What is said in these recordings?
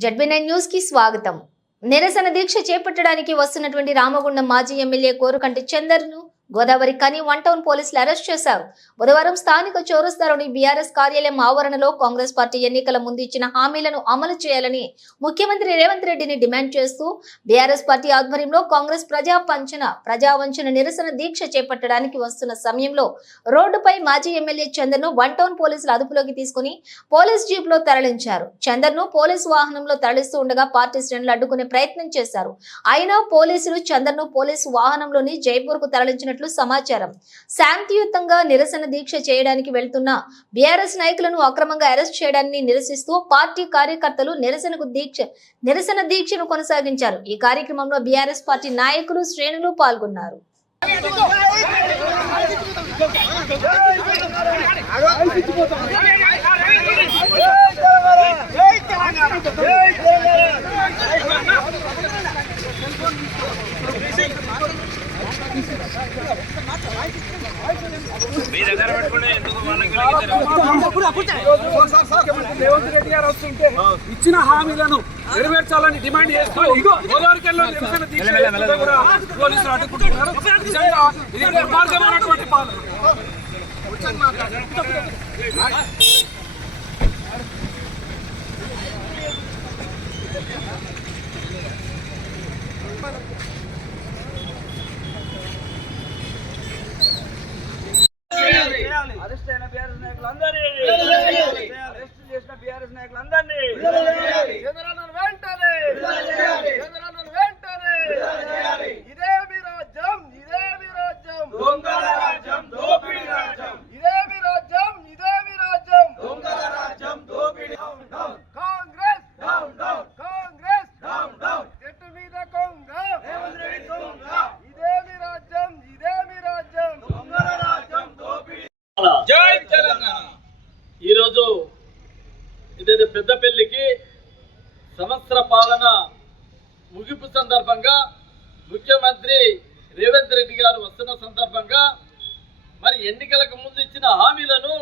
జడ్బీనైన్ న్యూస్కి స్వాగతం. నిరసన దీక్ష చేపట్టడానికి వస్తున్నటువంటి రామగుండం మాజీ ఎమ్మెల్యే కోరుకంటి చందర్ను గోదావరి కని వన్ టౌన్ పోలీసులు అరెస్ట్ చేశారు. బుధవారం స్థానిక చౌరస్తాలోని బీఆర్ఎస్ కార్యాలయం ఆవరణలో కాంగ్రెస్ పార్టీ ఎన్నికల ముందు ఇచ్చిన హామీలను అమలు చేయాలని ముఖ్యమంత్రి రేవంత్ రెడ్డిని డిమాండ్ చేస్తూ బీఆర్ఎస్ పార్టీ ఆధ్వర్యంలో కాంగ్రెస్ ప్రజా పంచన ప్రజా వంచన నిరసన దీక్ష చేపట్టడానికి వస్తున్న సమయంలో రోడ్డుపై మాజీ ఎమ్మెల్యే చందర్ను వన్ టౌన్ పోలీసులు అదుపులోకి తీసుకుని పోలీస్ జీప్లో తరలించారు. చందర్ను పోలీస్ వాహనంలో తరలిస్తూ ఉండగా పార్టీ శ్రేణులు అడ్డుకునే ప్రయత్నం చేశారు. అయినా పోలీసులు చందర్ను పోలీసు వాహనంలోని జైపూర్కు తరలించినట్లు సమాచారం శాంతియుతంగా నిరసన దీక్ష చేయడానికి వెళ్తున్న బీఆర్ఎస్ నాయకులను అక్రమంగా అరెస్ట్ చేయడాన్ని నిరసిస్తూ పార్టీ కార్యకర్తలు నిరసనకు దీక్ష నిరసన దీక్షను కొనసాగించారు ఈ కార్యక్రమంలో బీఆర్ఎస్ పార్టీ నాయకులు శ్రేణులు పాల్గొన్నారు రేవంత్ రెడ్డి గారు వస్తుంటే ఇచ్చిన హామీలను నెరవేర్చాలని డిమాండ్ చేస్తూ గోదావరికెళ్ళలో నిరసన దీక్ష చేస్తుంటే కూడా పోలీసులు అడ్డుకుంటున్నారు. నిజంగా ఇది దుర్మార్గమైనటువంటి పాలన. అరెస్ట్ నాయకులందరినీ. అరెస్ట్ చేసిన బీఆర్ఎస్ నాయకులందరినీ చంద్రబాబు వెంటనే చంద్రబాబు వెంటనే ఇదే మీ రాజ్యం ఇదే మీ రాజ్యం దొంగల రాజ్యం దోపిడీ రాజ్యం ఇదే మీ రాజ్యం ఇదే మీ రాజ్యం దొంగల రాజ్యం దోపిడీ Congress down down Congress down down చెట్టు మీద కొంగ రేవంత్ రెడ్డి దొంగ ఇదే మీ రాజ్యం ఇదే మీ రాజ్యం దొంగల రాజ్యం దోపిడీ జై తెలంగాణ ఈరోజు ఇదేదో పెద్దపల్లికి సంవత్సర పాలన ముగింపు సందర్భంగా ముఖ్యమంత్రి రేవంత్ రెడ్డి గారు వస్తున్న సందర్భంగా మరి ఎన్నికలకు ముందు ఇచ్చిన హామీలను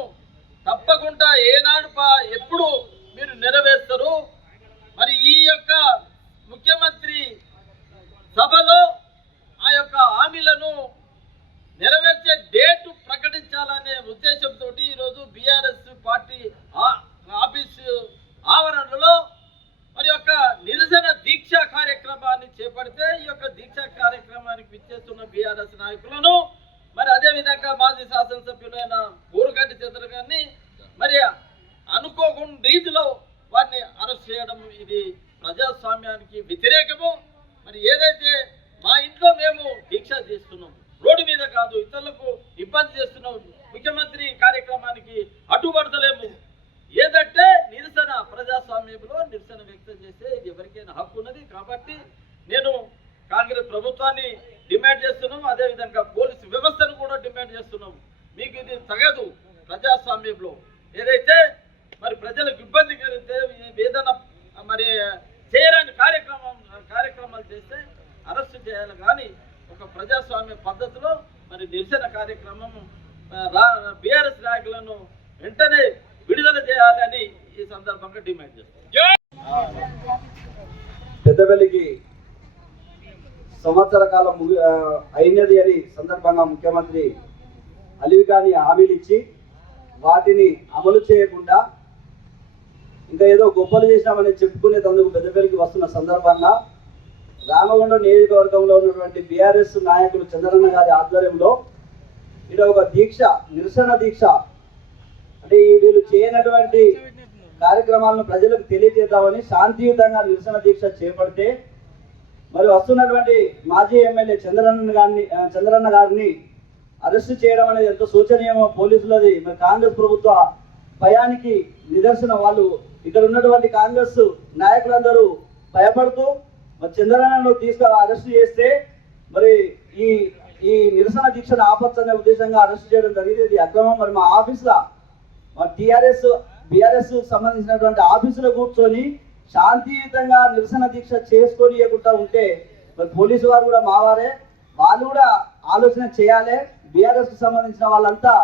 తప్పకుండా ఏనాడు పా- ఎప్పుడు మీరు నెరవేరుస్తారు మరి ఈ యొక్క ముఖ్యమంత్రి సభలో ఆ యొక్క హామీలను నెరవేర్చే డేటు ప్రకటించాలనే ఉద్దేశంతో ఈరోజు బీఆర్ఎస్ పార్టీ ఆ- ఆఫీసు ఆవరణలో మరి యొక్క నిరసన దీక్ష కార్యక్రమాన్ని చేపడితే ఈ యొక్క దీక్ష కార్యక్రమానికి టీఆర్ఎస్ నాయకులను మరి అదే విధంగా మాజీ శాసనసభ్యులైన ఊరుగంటి చంద్ర గారిని మరి అనుకోకుండా రీతిలో వారిని అరెస్ట్ చేయడం ఇది ప్రజాస్వామ్యానికి వ్యతిరేకము. మరి ఏదైతే మా ఇంట్లో మేము దీక్ష చేస్తున్నాం రోడ్డు మీద కాదు ఇతరులకు ఇబ్బంది చేస్తున్నాం ముఖ్యమంత్రి కార్యక్రమానికి అడ్డుపడతలేము. ఏదంటే నిరసన ప్రజాస్వామ్యంలో నిరసన వ్యక్తం చేసే ఎవరికైనా హక్కు ఉన్నది. కాబట్టి నేను కాంగ్రెస్ ప్రభుత్వాన్ని డిమాండ్ చేస్తున్నాం అదేవిధంగా పోలీసు వ్యవస్థను కూడా డిమాండ్ చేస్తున్నాం మీకు ఇది తగదు ప్రజాస్వామ్యంలో. ఏదైతే మరి ప్రజలకు ఇబ్బంది కలిగితే ఏదైనా మరి చేయరాని కార్యక్రమం కార్యక్రమాలు చేస్తే అరెస్ట్ చేయాలి. కానీ ఒక ప్రజాస్వామ్య పద్ధతిలో మరి నిరసన కార్యక్రమం బీఆర్ఎస్ నాయకులను వెంటనే విడుదల చేయాలని ఈ సందర్భంగా డిమాండ్ చేస్తాం పెద్దపల్లికి సంవత్సర కాలం ముగి- అయినది అని సందర్భంగా ముఖ్యమంత్రి అలివికాని హామీలు ఇచ్చి వాటిని అమలు చేయకుండా ఇంకా ఏదో గొప్పలు చేశామని చెప్పుకునేందుకు పెద్దపల్లికి వస్తున్న సందర్భంగా రామగుండ నియోజకవర్గంలో ఉన్నటువంటి బీఆర్ఎస్ నాయకులు చంద్రన్న గారి ఆధ్వర్యంలో ఇది ఒక దీక్ష నిరసన దీక్ష. అంటే వీళ్ళు చేయనటువంటి కార్యక్రమాలను ప్రజలకు తెలియజేద్దామని శాంతియుతంగా నిరసన దీక్ష చేపడితే మరి వస్తున్నటువంటి మాజీ ఎమ్మెల్యే చంద్రన్న గారిని చంద్రన్న గారిని అరెస్ట్ చేయడం అనేది ఎంతో శోచనీయమో పోలీసులది. మరి కాంగ్రెస్ ప్రభుత్వ భయానికి నిదర్శన వాళ్ళు. ఇక్కడ ఉన్నటువంటి కాంగ్రెస్ నాయకులందరూ భయపడుతూ మరి చంద్రన్నను తీసుకు అరెస్ట్ చేస్తే మరి ఈ ఈ నిరసన దీక్షను ఆపచ్చనే ఉద్దేశంగా అరెస్ట్ చేయడం జరిగింది. ఇది అక్రమం. మరి మా ఆఫీస్లో మా టిఆర్ఎస్ బిఆర్ఎస్ సంబంధించినటువంటి ఆఫీసులో కూర్చొని శాంతియుతంగా నిరసన దీక్ష చేసుకొని ఇవ్వకుండా ఉంటే మరి పోలీసు వారు కూడా మావారే. వాళ్ళు కూడా ఆలోచన చేయాలి. బీఆర్ఎస్కి సంబంధించిన వాళ్ళంతా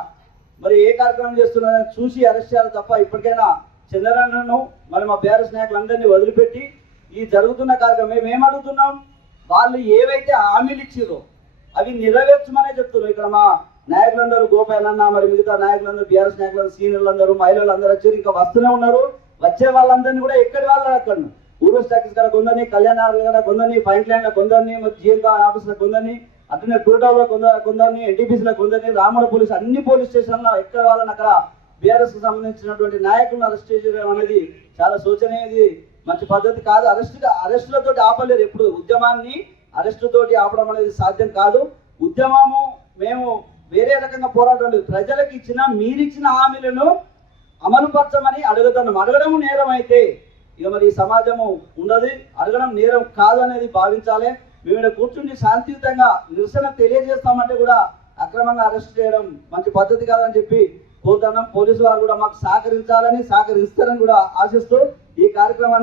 మరి ఏ కార్యక్రమం చేస్తున్నారని చూసి అరెస్ట్ చేయాలి తప్ప ఇప్పటికైనా చంద్రన్నను మరి మా బీఆర్ఎస్ నాయకులందరినీ వదిలిపెట్టి ఈ జరుగుతున్న కార్యక్రమం మేము ఏమడుగుతున్నాం అడుగుతున్నాం? వాళ్ళు ఏవైతే హామీలు ఇచ్చిరో అవి నెరవేర్చమనే చెప్తున్నారు. ఇక్కడ మా నాయకులందరూ గోపాల్ అన్న మరి మిగతా నాయకులందరూ బీఆర్ఎస్ నాయకులందరూ సీనియర్లందరూ మహిళలు అందరూ వచ్చారు ఇంకా వస్తూనే ఉన్నారు. వచ్చే వాళ్ళందరినీ కూడా ఎక్కడి వాళ్ళు అక్కడ ఊరూస్ టాకీస్ కాడ కొందని కళ్యాణ కాడ కొందని ఫైన్ లైన్లో కొందని మరి జిఎం ఆఫీస్లో కొందని అట్లనే టూ లో కొంద కొందని ఎన్టీపీసీ లో కొందని రామడ పోలీస్ అన్ని పోలీస్ స్టేషన్లో ఎక్కడ వాళ్ళని అక్కడ బీఆర్ఎస్కు సంబంధించినటువంటి నాయకులను అరెస్ట్ చేయడం అనేది చాలా శోచనీయది మంచి పద్ధతి కాదు. అరెస్ట్ అరెస్టులతో ఆపలేరు ఎప్పుడు. ఉద్యమాన్ని అరెస్టు తోటి ఆపడం అనేది సాధ్యం కాదు. ఉద్యమము మేము వేరే రకంగా పోరాటం లేదు. ప్రజలకు ఇచ్చిన మీరిచ్చిన హామీలను అమలుపరచమని అడుగుతాను. అడగడం నేరం అయితే ఇక మరి ఈ సమాజము ఉండదు. అడగడం నేరం కాదు అనేది భావించాలి. మేము ఇక్కడ కూర్చుని శాంతియుతంగా నిరసన తెలియజేస్తామంటే కూడా అక్రమంగా అరెస్ట్ చేయడం మంచి పద్ధతి కాదని చెప్పి కోరుతున్నాం. పోలీసు వారు కూడా మాకు సహకరించాలని సహకరిస్తారని కూడా ఆశిస్తూ ఈ కార్యక్రమాన్ని